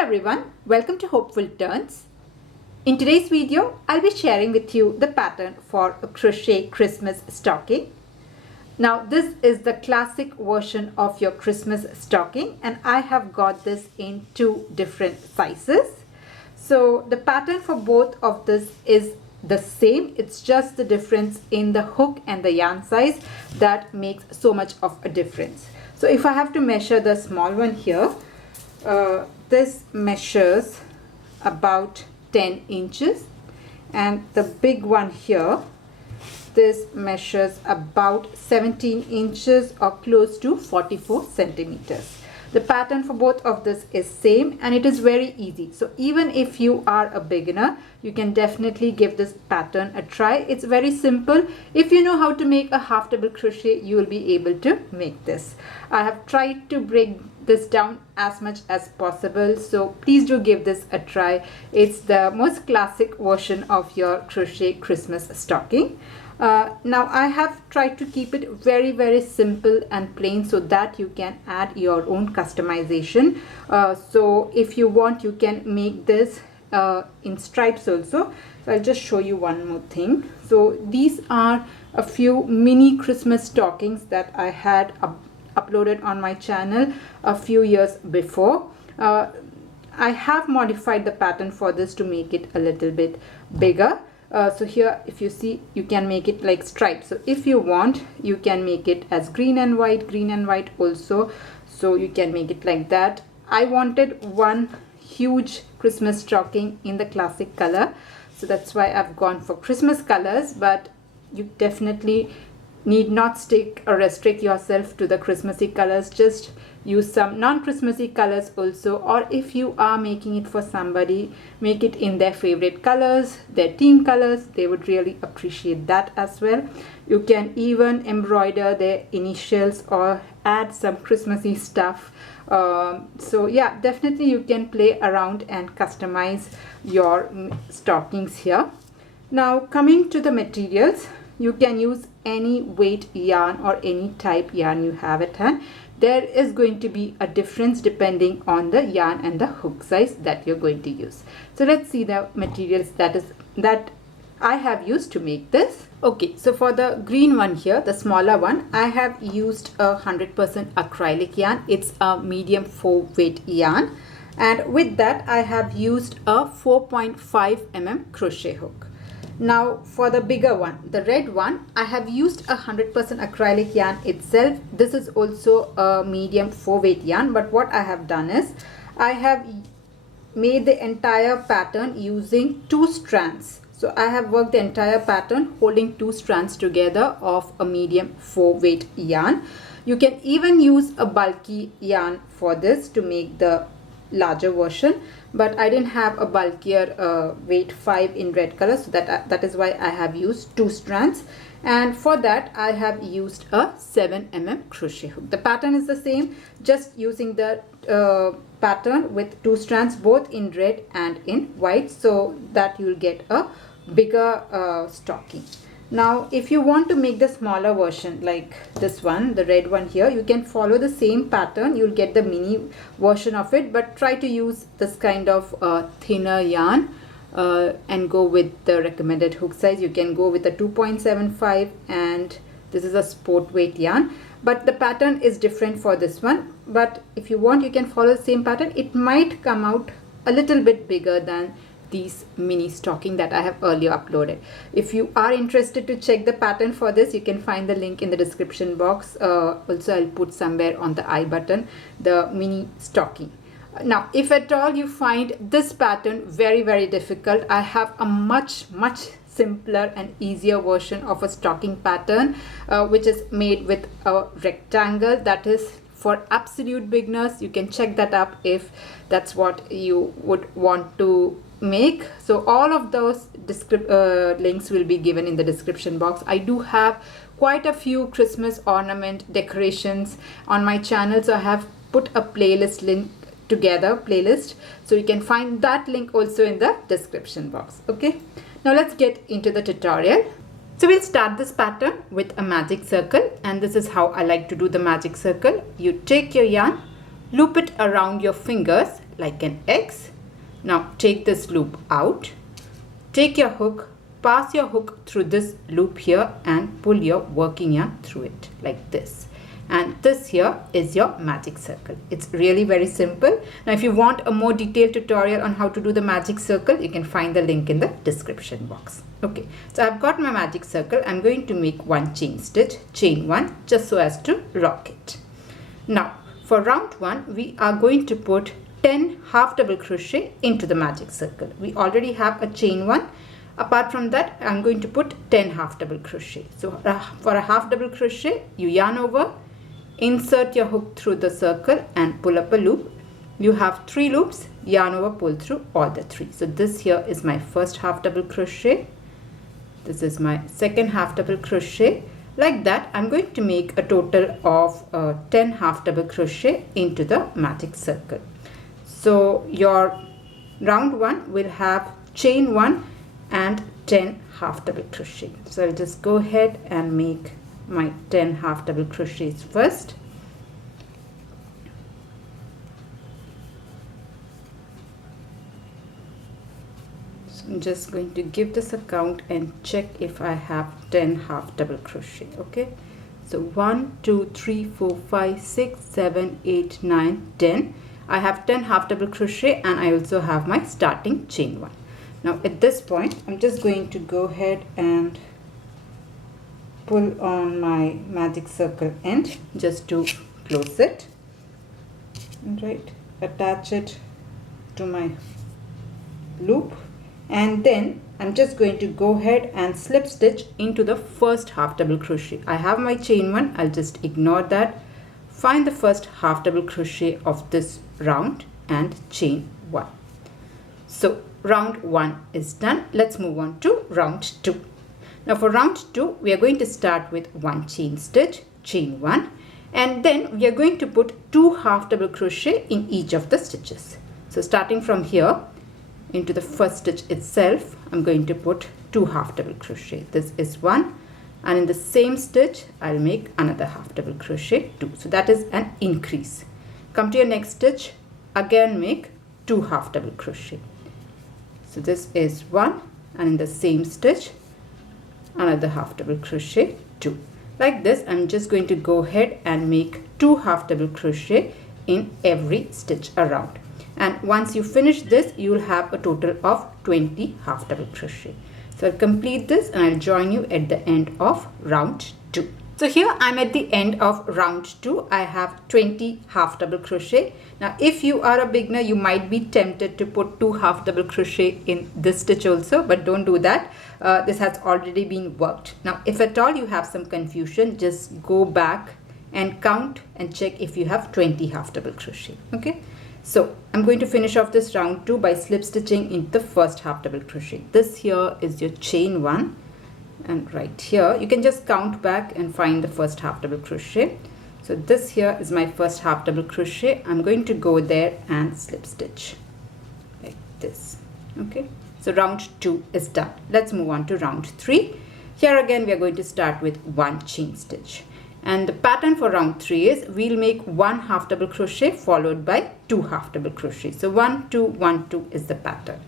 everyone, welcome to Hopeful Turns. In today's video, I'll be sharing with you the pattern for a crochet Christmas stocking. Now this is the classic version of your Christmas stocking and I have got this in two different sizes. So the pattern for both of this is the same, it's just the difference in the hook and the yarn size that makes so much of a difference. So if I have to measure the small one here, this measures about 10 inches and the big one here, this measures about 17 inches or close to 44 centimeters. The pattern for both of this is same and it is very easy. So even if you are a beginner, you can definitely give this pattern a try. It's very simple. If you know how to make a half double crochet, you will be able to make this. I have tried to break this down as much as possible, so please do give this a try. It's the most classic version of your crochet Christmas stocking. Now I have tried to keep it very simple and plain so that you can add your own customization. So if you want, you can make this in stripes also. So I'll just show you one more thing. So these are a few mini Christmas stockings that I had uploaded on my channel a few years before. I have modified the pattern for this to make it a little bit bigger. So here, if you see, you can make it like stripes. So if you want, you can make it as green and white also. So you can make it like that. I wanted one huge Christmas stocking in the classic color. So that's why I've gone for Christmas colors, but you definitely need not stick or restrict yourself to the Christmassy colors. Just use some non-Christmassy colors also, or if you are making it for somebody, make it in their favorite colors, their team colors. They would really appreciate that as well. You can even embroider their initials or add some Christmassy stuff. So yeah, definitely you can play around and customize your stockings here. Now coming to the materials, you can use any weight yarn or any type yarn you have at hand. There is going to be a difference depending on the yarn and the hook size that you're going to use. So let's see the materials that I have used to make this. Okay, so for the green one here, the smaller one, I have used a 100% acrylic yarn. It's a medium 4 weight yarn, and with that I have used a 4.5 mm crochet hook. Now for the bigger one, the red one, I have used a 100% acrylic yarn itself. This is also a medium 4 weight yarn, but what I have done is I have made the entire pattern using 2 strands. So I have worked the entire pattern holding 2 strands together of a medium 4 weight yarn. You can even use a bulky yarn for this to make the larger version, but I didn't have a bulkier weight 5 in red color, so that is why I have used 2 strands, and for that I have used a 7 mm crochet hook. The pattern is the same, just using the pattern with 2 strands both in red and in white, so that you'll get a bigger stocking. Now if you want to make the smaller version like this one, the red one here, you can follow the same pattern. You'll get the mini version of it, but try to use this kind of thinner yarn and go with the recommended hook size. You can go with a 2.75, and this is a sport weight yarn, but the pattern is different for this one. But if you want, you can follow the same pattern. It might come out a little bit bigger than these mini stocking that I have earlier uploaded. If you are interested to check the pattern for this, you can find the link in the description box. Also I'll put somewhere on the I button the mini stocking. Now if at all you find this pattern very difficult, I have a much simpler and easier version of a stocking pattern which is made with a rectangle. That is for absolute beginners. You can check that up if that's what you would want to make. So all of those links will be given in the description box. I do have quite a few Christmas ornament decorations on my channel, so I have put a playlist link together, so you can find that link also in the description box. Okay, now let's get into the tutorial. So we'll start this pattern with a magic circle, and this is how I like to do the magic circle. You take your yarn, loop it around your fingers like an X. Now take this loop out, take your hook, pass your hook through this loop here and pull your working yarn through it like this. And this here is your magic circle. It's really very simple. Now if you want a more detailed tutorial on how to do the magic circle, you can find the link in the description box. Okay, so I've got my magic circle. I'm going to make one chain stitch, chain one, just so as to lock it. Now for round one, we are going to put 10 half double crochet into the magic circle. We already have a chain one. Apart from that, I'm going to put 10 half double crochet. So for a half double crochet, you yarn over, insert your hook through the circle and pull up a loop. You have 3 loops, yarn over, pull through all the 3. So this here is my first half double crochet. This is my second half double crochet. Like that, I'm going to make a total of 10 half double crochet into the magic circle. So your round one will have chain one and 10 half double crochet. So I'll just go ahead and make my 10 half double crochets first. So I'm just going to give this a count and check if I have 10 half double crochet. Okay, so 1 2 3 4 5 6 7 8 9 10. I have 10 half double crochet and I also have my starting chain one. Now at this point, I'm just going to go ahead and pull on my magic circle end just to close it. Right, attach it to my loop, and then I'm just going to go ahead and slip stitch into the first half double crochet. I have my chain one. I'll just ignore that. Find the first half double crochet of this round and chain one. So round one is done. Let's move on to round two. Now for round two, we are going to start with one chain stitch, chain one, and then we are going to put 2 half double crochet in each of the stitches. So starting from here into the first stitch itself, I'm going to put 2 half double crochet. This is one, and in the same stitch, I'll make another half double crochet 2. So that is an increase. Come to your next stitch, again make 2 half double crochet. So this is one, and in the same stitch, another half double crochet 2. Like this, I'm just going to go ahead and make 2 half double crochet in every stitch around. And once you finish this, you will have a total of 20 half double crochet. So I'll complete this and I'll join you at the end of round 2. So here I'm at the end of round 2. I have 20 half double crochet. Now if you are a beginner, you might be tempted to put 2 half double crochet in this stitch also, but don't do that. This has already been worked. Now if at all you have some confusion, just go back and count and check if you have 20 half double crochet. Okay, so I'm going to finish off this round 2 by slip stitching in the first half double crochet. This here is your chain one, and right here you can just count back and find the first half double crochet. So this here is my first half double crochet. I'm going to go there and slip stitch like this. Okay, so round 2 is done. Let's move on to round 3. Here again we are going to start with one chain stitch, and the pattern for round 3 is we'll make 1 half double crochet followed by 2 half double crochet. So 1 2 1 2 is the pattern.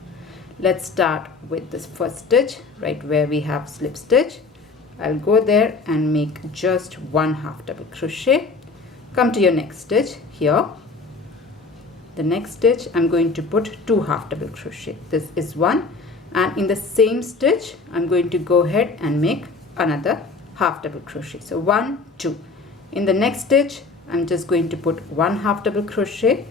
Let's start with this first stitch right where we have slip stitch. I'll go there and make just 1 half double crochet. Come to your next stitch here. The next stitch I'm going to put 2 half double crochet. This is one, and in the same stitch I'm going to go ahead and make another half double crochet. So 1 2. In the next stitch I'm just going to put 1 half double crochet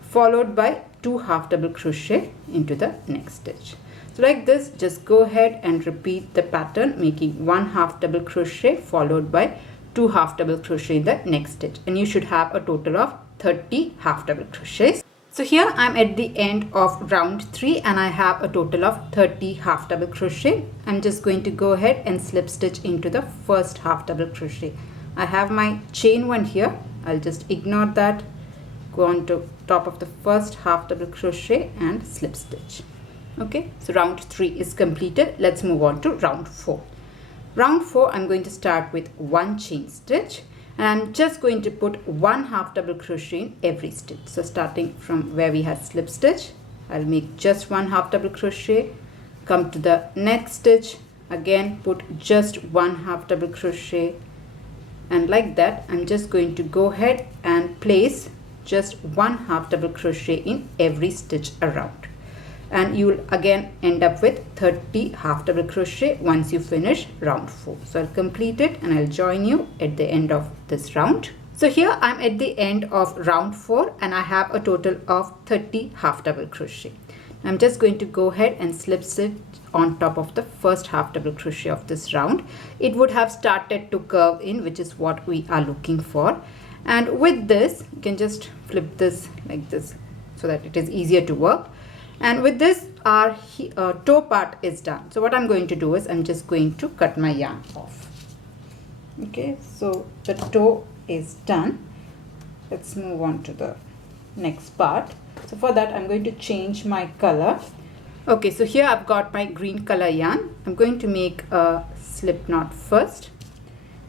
followed by 2 half double crochet into the next stitch. So like this, just go ahead and repeat the pattern, making 1 half double crochet followed by 2 half double crochet in the next stitch, and you should have a total of 30 half double crochets. So here I'm at the end of round 3 and I have a total of 30 half double crochet. I'm just going to go ahead and slip stitch into the first half double crochet. I have my chain one here. I'll just ignore that, go on to top of the first half double crochet and slip stitch. Okay, so round 3 is completed. Let's move on to round 4. Round 4, I'm going to start with one chain stitch, and I'm just going to put 1 half double crochet in every stitch. So starting from where we had slip stitch, I'll make just 1 half double crochet, come to the next stitch, again put just 1 half double crochet, and like that I'm just going to go ahead and place just 1 half double crochet in every stitch around, and you will again end up with 30 half double crochet once you finish round 4. So I'll complete it and I'll join you at the end of this round. So here I'm at the end of round 4 and I have a total of 30 half double crochet. I'm just going to go ahead and slip stitch on top of the first half double crochet of this round. It would have started to curve in, which is what we are looking for. And with this, you can just flip this like this so that it is easier to work. And with this, our toe part is done. So what I'm going to do is I'm just going to cut my yarn off. Okay, so the toe is done. Let's move on to the next part. So for that, I'm going to change my color. Okay, so here I've got my green color yarn. I'm going to make a slip knot first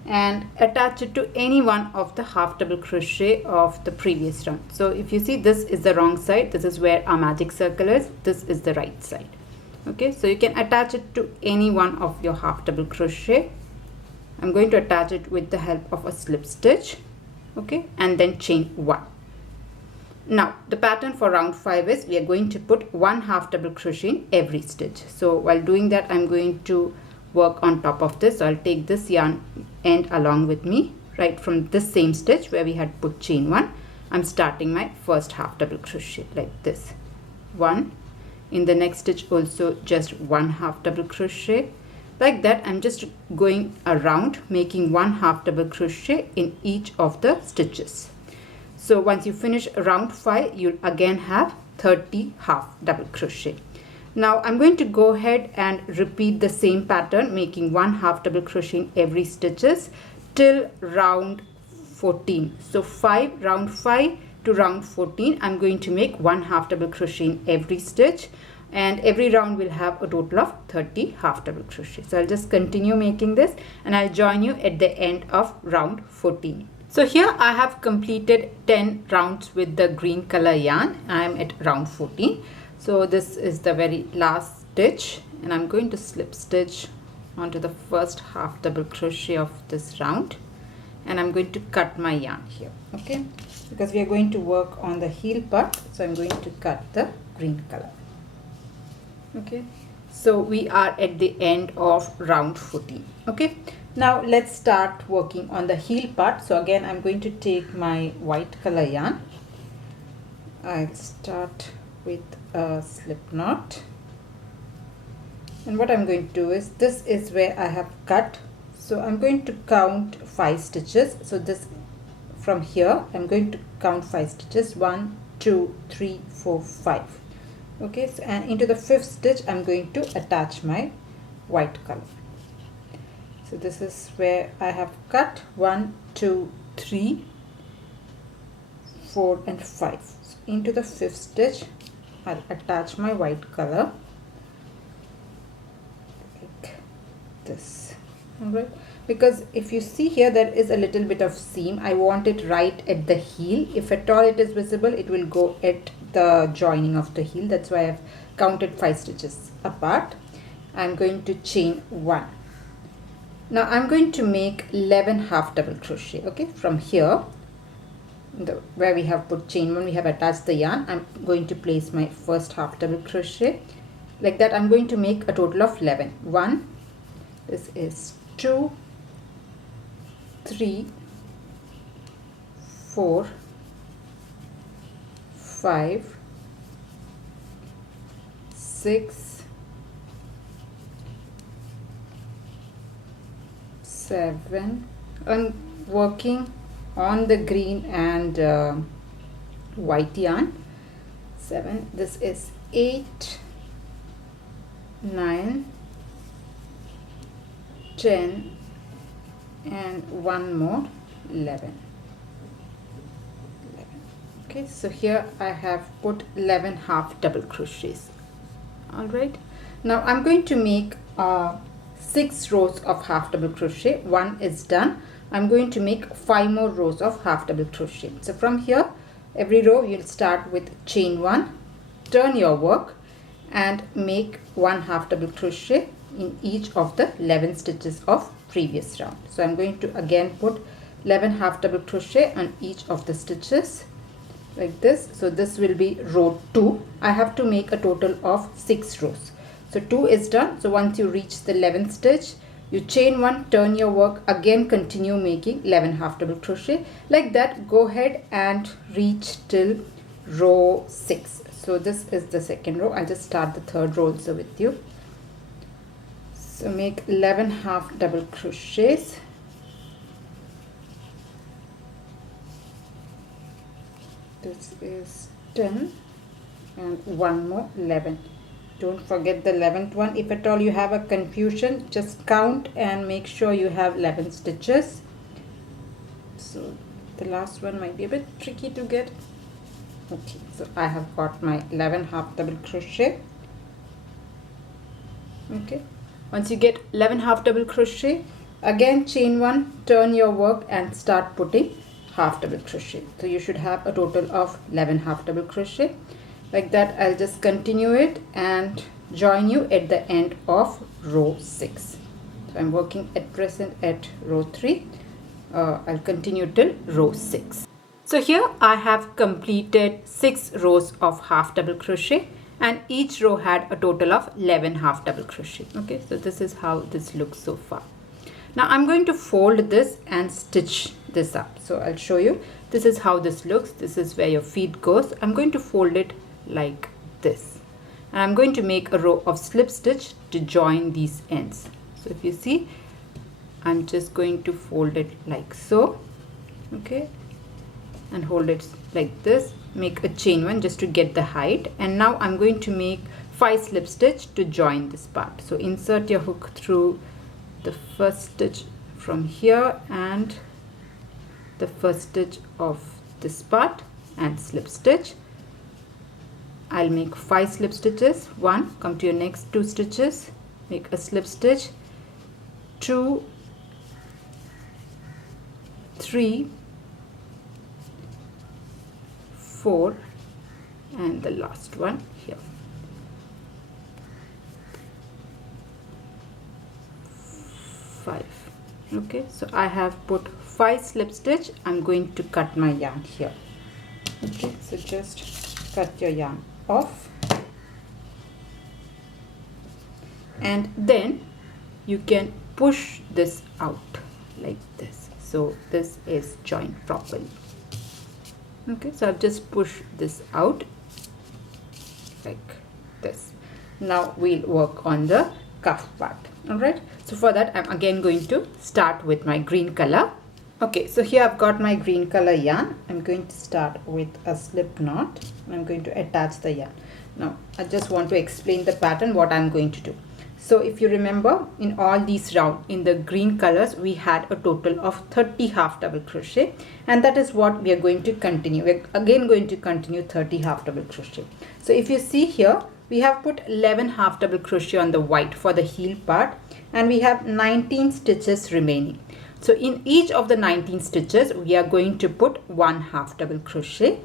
and attach it to any one of the half double crochet of the previous round. So if you see, this is the wrong side, this is where our magic circle is, this is the right side. Okay, so you can attach it to any one of your half double crochet. I'm going to attach it with the help of a slip stitch, okay, and then chain 1. Now the pattern for round 5 is we are going to put 1 half double crochet in every stitch. So while doing that, I'm going to work on top of this. So I'll take this yarn end along with me, right from this same stitch where we had put chain 1. I'm starting my first half double crochet like this, 1 in the next stitch, also just 1 half double crochet. Like that, I'm just going around making 1 half double crochet in each of the stitches. So once you finish round 5, you'll again have 30 half double crochet. Now I'm going to go ahead and repeat the same pattern, making 1 half double crochet in every stitches till round 14. So round 5 to round 14, I'm going to make 1 half double crochet in every stitch, and every round will have a total of 30 half double crochet. So I'll just continue making this and I'll join you at the end of round 14. So here I have completed 10 rounds with the green color yarn. I'm at round 14. So this is the very last stitch and I'm going to slip stitch onto the first half double crochet of this round, and I'm going to cut my yarn here, okay, because we are going to work on the heel part. So I'm going to cut the green color. Okay, so we are at the end of round 14. Okay, now let's start working on the heel part. So again, I'm going to take my white color yarn. I'll start with a slip knot, and what I'm going to do is, this is where I have cut, so I'm going to count 5 stitches. So this from here I'm going to count 5 stitches, 1 2 3 4 5. Okay, so, and into the 5th stitch I'm going to attach my white color. So this is where I have cut 1 2 3 4 and 5. So into the 5th stitch I'll attach my white color like this. Alright, because if you see here, there is a little bit of seam. I want it right at the heel. If at all it is visible, it will go at the joining of the heel. That's why I've counted 5 stitches apart. I'm going to chain 1. Now I'm going to make 11 half double crochet. Okay, from here, where we have put chain 1, we have attached the yarn. I'm going to place my first half double crochet like that. I'm going to make a total of 11. 1, this is 2, 3, 4, 5, 6, 7. I'm working on the green and white yarn. 7, this is 8, 9, 10, and one more, 11. Okay, so here I have put 11 half double crochets. All right, now I'm going to make a 6 rows of half double crochet. 1 is done. I'm going to make 5 more rows of half double crochet. So from here, every row you'll start with chain 1, turn your work and make 1 half double crochet in each of the 11 stitches of previous round. So I'm going to again put 11 half double crochet on each of the stitches like this. So this will be row 2. I have to make a total of 6 rows. So 2 is done. So once you reach the 11th stitch, you chain 1, turn your work, again continue making 11 half double crochet. Like that, go ahead and reach till row 6. So this is the second row. I'll just start the third row also with you. So make 11 half double crochets. This is 10 and one more 11. Don't forget the 11th one. If at all you have a confusion, just count and make sure you have 11 stitches. So the last one might be a bit tricky to get. Okay, so I have got my 11 half double crochet. Okay, once you get 11 half double crochet, again chain 1, turn your work and start putting half double crochet. So you should have a total of 11 half double crochet. Like that, I'll just continue it and join you at the end of row 6. So I'm working at present at row 3. I'll continue till row 6. So here I have completed 6 rows of half double crochet and each row had a total of 11 half double crochet. Okay, so this is how this looks so far. Now I'm going to fold this and stitch this up. So I'll show you. This is how this looks. This is where your feet goes. I'm going to fold it like this. And I'm going to make a row of slip stitch to join these ends. So if you see, I'm just going to fold it like so. Okay. And hold it like this. Make a chain 1 just to get the height. And now I'm going to make 5 slip stitch to join this part. So insert your hook through the first stitch from here and the first stitch of this part and slip stitch. I'll make 5 slip stitches. 1, come to your next 2 stitches, make a slip stitch, 2, 3, 4 and the last one here. 5. Okay, so I have put 5 slip stitch. I'm going to cut my yarn here. Okay, so just cut your yarn off and then you can push this out like this. So this is joined properly. Okay, so I've just pushed this out like this. Now we'll work on the cuff part. Alright, so for that I'm again going to start with my green color. Okay, so here I've got my green color yarn. I'm going to start with a slip knot and I'm going to attach the yarn. Now I just want to explain the pattern, what I'm going to do. So if you remember, in all these rounds in the green colors we had a total of 30 half double crochet, and that is what we are going to continue. We're again going to continue 30 half double crochet. So if you see here, we have put 11 half double crochet on the white for the heel part and we have 19 stitches remaining. So in each of the 19 stitches we are going to put 1 half double crochet,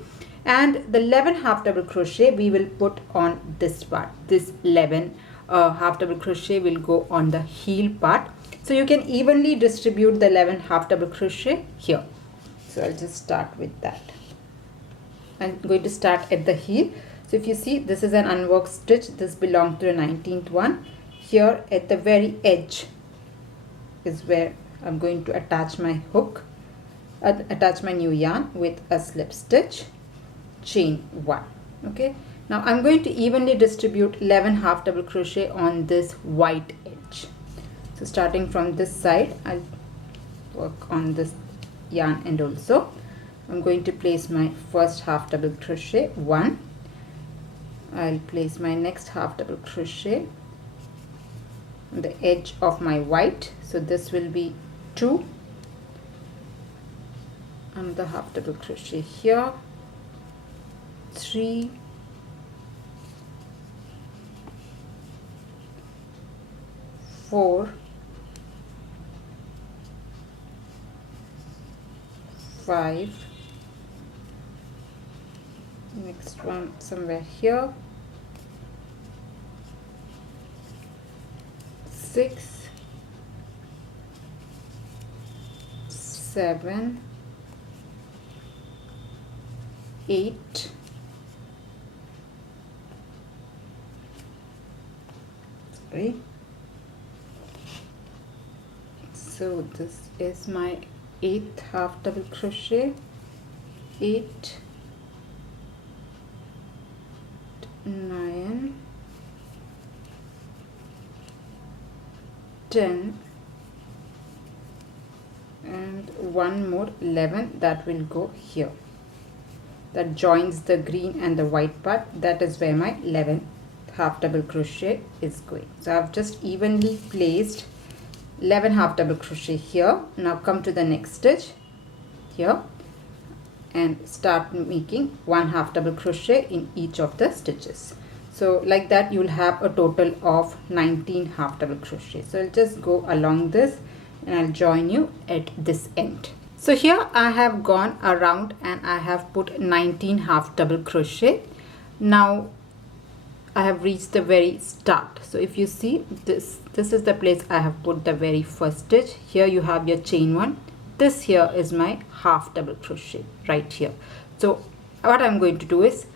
and the 11 half double crochet we will put on this part. This 11 half double crochet will go on the heel part. So you can evenly distribute the 11 half double crochet here. So I'll just start with that. I'm going to start at the heel. So if you see, this is an unworked stitch. This belongs to the 19th one. Here at the very edge is where I'm going to attach my hook, attach my new yarn with a slip stitch, chain 1. Okay, now I'm going to evenly distribute 11 half double crochet on this white edge. So starting from this side, I'll work on this yarn end also. I'm going to place my first half double crochet, 1. I'll place my next half double crochet on the edge of my white. So this will be 2. Another half double crochet here, 3, 4 5, next one somewhere here, 6, 7, 8, sorry. So this is my 8th half double crochet. 8, 9, 10, and one more, 11, that will go here. That joins the green and the white part. That is where my 11th half double crochet is going. So I've just evenly placed 11 half double crochet here. Now come to the next stitch here and start making 1 half double crochet in each of the stitches. So like that you will have a total of 19 half double crochet. So I'll just go along this and I'll join you at this end. So here I have gone around and I have put 19 half double crochet. Now I have reached the very start. So if you see this is the place I have put the very first stitch. Here you have your chain 1. This here is my half double crochet right here. So what I'm going to do is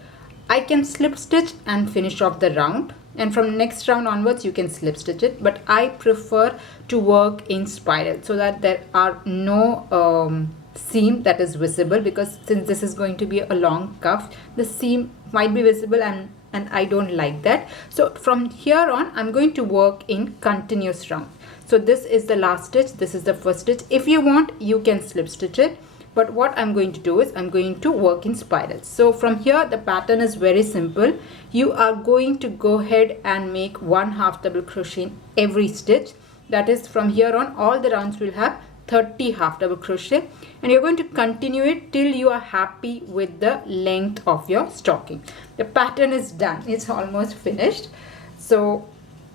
I can slip stitch and finish off the round, and from next round onwards you can slip stitch it, but I prefer to work in spiral so that there are no seam that is visible, because since this is going to be a long cuff, the seam might be visible and I don't like that. So from here on I'm going to work in continuous round. So this is the last stitch, this is the first stitch. If you want you can slip stitch it, but what I'm going to do is I'm going to work in spirals. So from here the pattern is very simple. You are going to go ahead and make 1 half double crochet in every stitch. That is, from here on all the rounds will have 30 half double crochet, and you're going to continue it till you are happy with the length of your stocking. The pattern is done, it's almost finished. So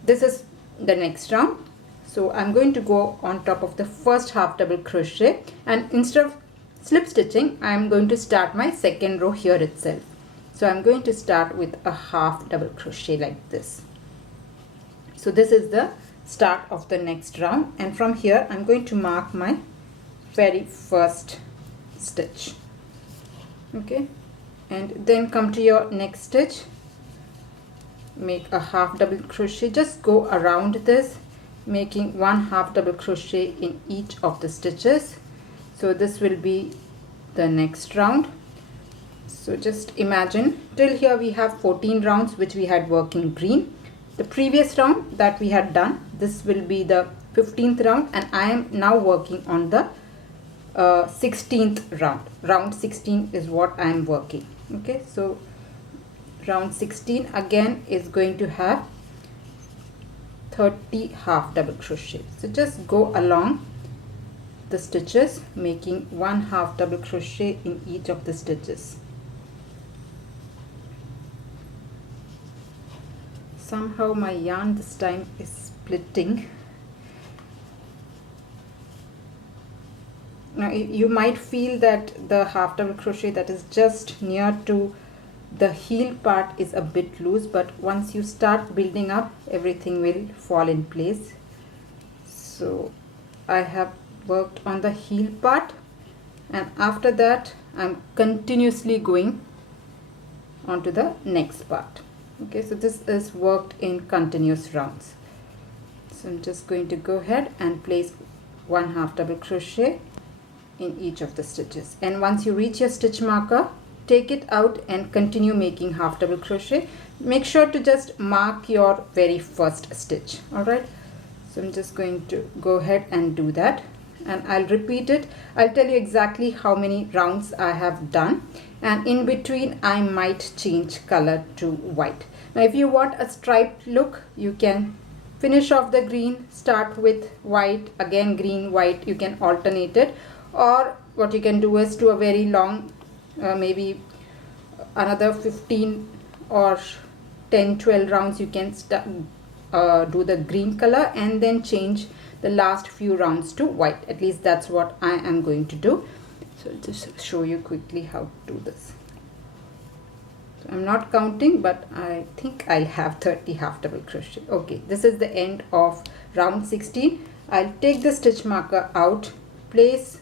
this is the next round. So I'm going to go on top of the first half double crochet, and instead of slip stitching I'm going to start my second row here itself. So I'm going to start with a half double crochet like this. So this is the start of the next round, and from here I'm going to mark my very first stitch. Okay, and then come to your next stitch, make a half double crochet, just go around this making 1 half double crochet in each of the stitches. So this will be the next round. So just imagine till here we have 14 rounds which we had worked in green. The previous round that we had done, this will be the 15th round, and I am now working on the 16th round. Round 16 is what I am working. Okay, so round 16 again is going to have 30 half double crochet. So just go along the stitches making 1 half double crochet in each of the stitches. Somehow my yarn this time is splitting. Now you might feel that the half double crochet that is just near to the heel part is a bit loose, but once you start building up everything will fall in place. So I have worked on the heel part, and after that I'm continuously going on to the next part. Okay, so this is worked in continuous rounds. So I'm just going to go ahead and place 1 half double crochet in each of the stitches, and once you reach your stitch marker, take it out and continue making half double crochet. Make sure to just mark your very first stitch. Alright, so I'm just going to go ahead and do that, and I'll repeat it. I'll tell you exactly how many rounds I have done, and in between I might change color to white. Now if you want a striped look, you can finish off the green, start with white, again green, white, you can alternate it, or what you can do is to a very long maybe another 15 or 10-12 rounds you can do the green color and then change the last few rounds to white. At least that's what I am going to do. So I'll just show you quickly how to do this. So I'm not counting, but I think I'll have 30 half double crochet. Okay, this is the end of round 16. I'll take the stitch marker out, place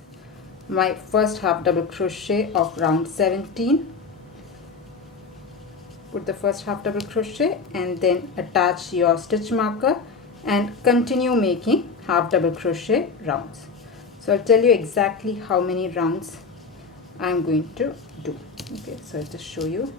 my first half double crochet of round 17, put the first half double crochet and then attach your stitch marker and continue making half double crochet rounds. So I'll tell you exactly how many rounds I'm going to do. Okay, so I'll just show you.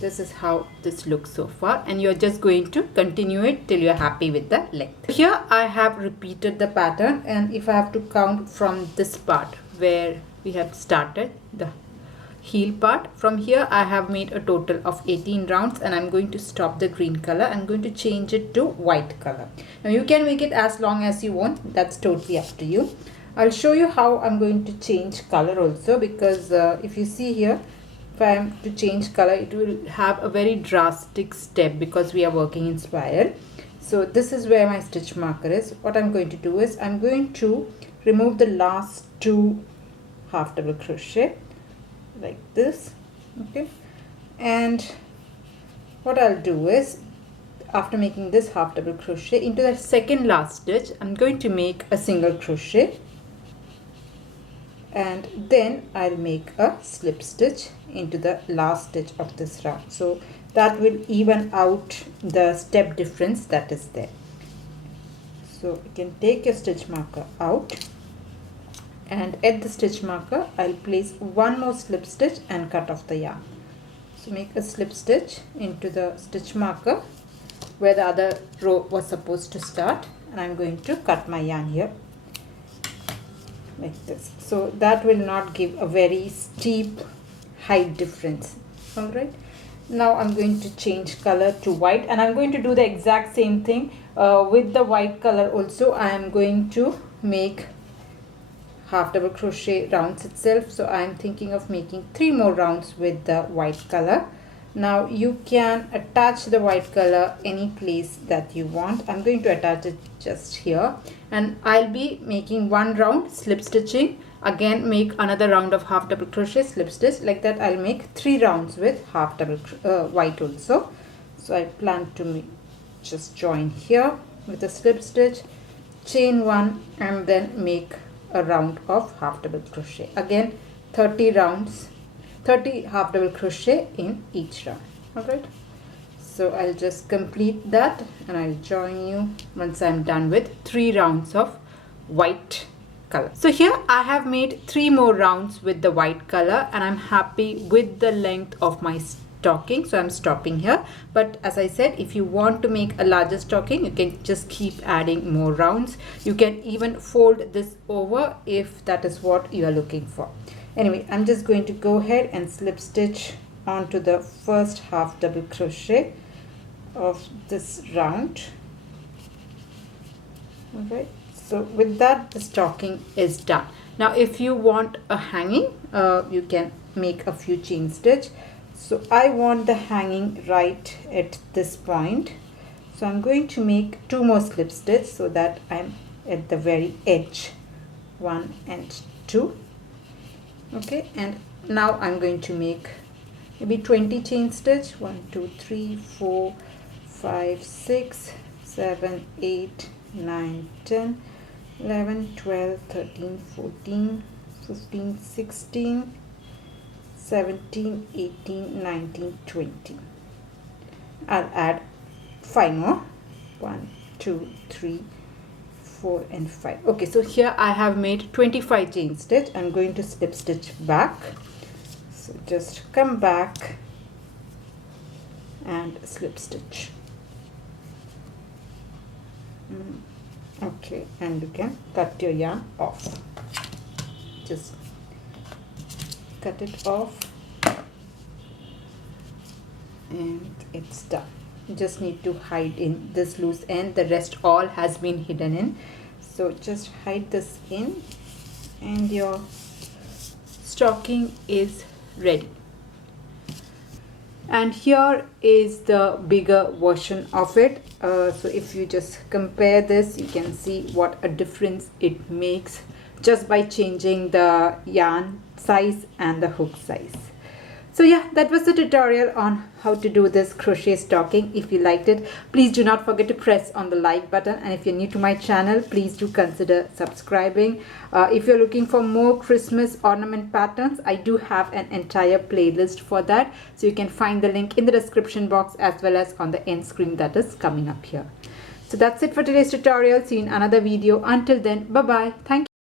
This is how this looks so far, and you're just going to continue it till you're happy with the length. Here I have repeated the pattern, and if I have to count from this part where we have started the heel part, from here I have made a total of 18 rounds, and I'm going to stop the green color. I'm going to change it to white color. Now you can make it as long as you want, that's totally up to you. I'll show you how I'm going to change color also, because if you see here, if I am to change color, it will have a very drastic step because we are working in spiral. So this is where my stitch marker is. What I'm going to do is I'm going to remove the last two half double crochet like this. Okay, and what I'll do is, after making this half double crochet, into the second last stitch I'm going to make a single crochet, and then I'll make a slip stitch into the last stitch of this round. So that will even out the step difference that is there. So you can take your stitch marker out, and at the stitch marker I'll place one more slip stitch and cut off the yarn. So make a slip stitch into the stitch marker where the other row was supposed to start, and I'm going to cut my yarn here like this, so that will not give a very steep height difference. All right, now I'm going to change color to white, and I'm going to do the exact same thing with the white color also. I am going to make half double crochet rounds itself, so I am thinking of making 3 more rounds with the white color. Now you can attach the white color any place that you want. I'm going to attach it just here, and I'll be making 1 round slip stitching, again make another round of half double crochet, slip stitch, like that I'll make 3 rounds with half double white also. So I plan to just join here with a slip stitch, chain 1, and then make a round of half double crochet. Again 30 rounds, 30 half double crochet in each round. All right, so I'll just complete that and I'll join you once I'm done with 3 rounds of white color. So here I have made 3 more rounds with the white color, and I'm happy with the length of my stocking, so I'm stopping here. But as I said, if you want to make a larger stocking, you can just keep adding more rounds. You can even fold this over if that is what you are looking for. Anyway, I'm just going to go ahead and slip stitch onto the first half double crochet of this round. All right, so with that the stocking is done. Now if you want a hanging, you can make a few chain stitch. So I want the hanging right at this point, so I'm going to make 2 more slip stitch so that I'm at the very edge, 1 and 2. Okay, and now I'm going to make maybe 20 chain stitch, 1 2 3 4 5 6 7 8 9 10 11 12 13 14 15 16 17 18 19 20. I'll add 5 more, 1 2 3 4 and 5. Okay, so here I have made 25 chain stitch. I'm going to slip stitch back, so just come back and slip stitch. Okay, and you can cut your yarn off, just cut it off and it's done. You just need to hide in this loose end, the rest all has been hidden in, so just hide this in and your stocking is ready. And here is the bigger version of it. So if you just compare this, you can see what a difference it makes just by changing the yarn size and the hook size. So yeah, that was the tutorial on how to do this crochet stocking. If you liked it, please do not forget to press on the like button, and if you're new to my channel, please do consider subscribing. If you're looking for more Christmas ornament patterns, I do have an entire playlist for that, so you can find the link in the description box as well as on the end screen that is coming up here. So that's it for today's tutorial. See you in another video. Until then, bye bye. Thank you.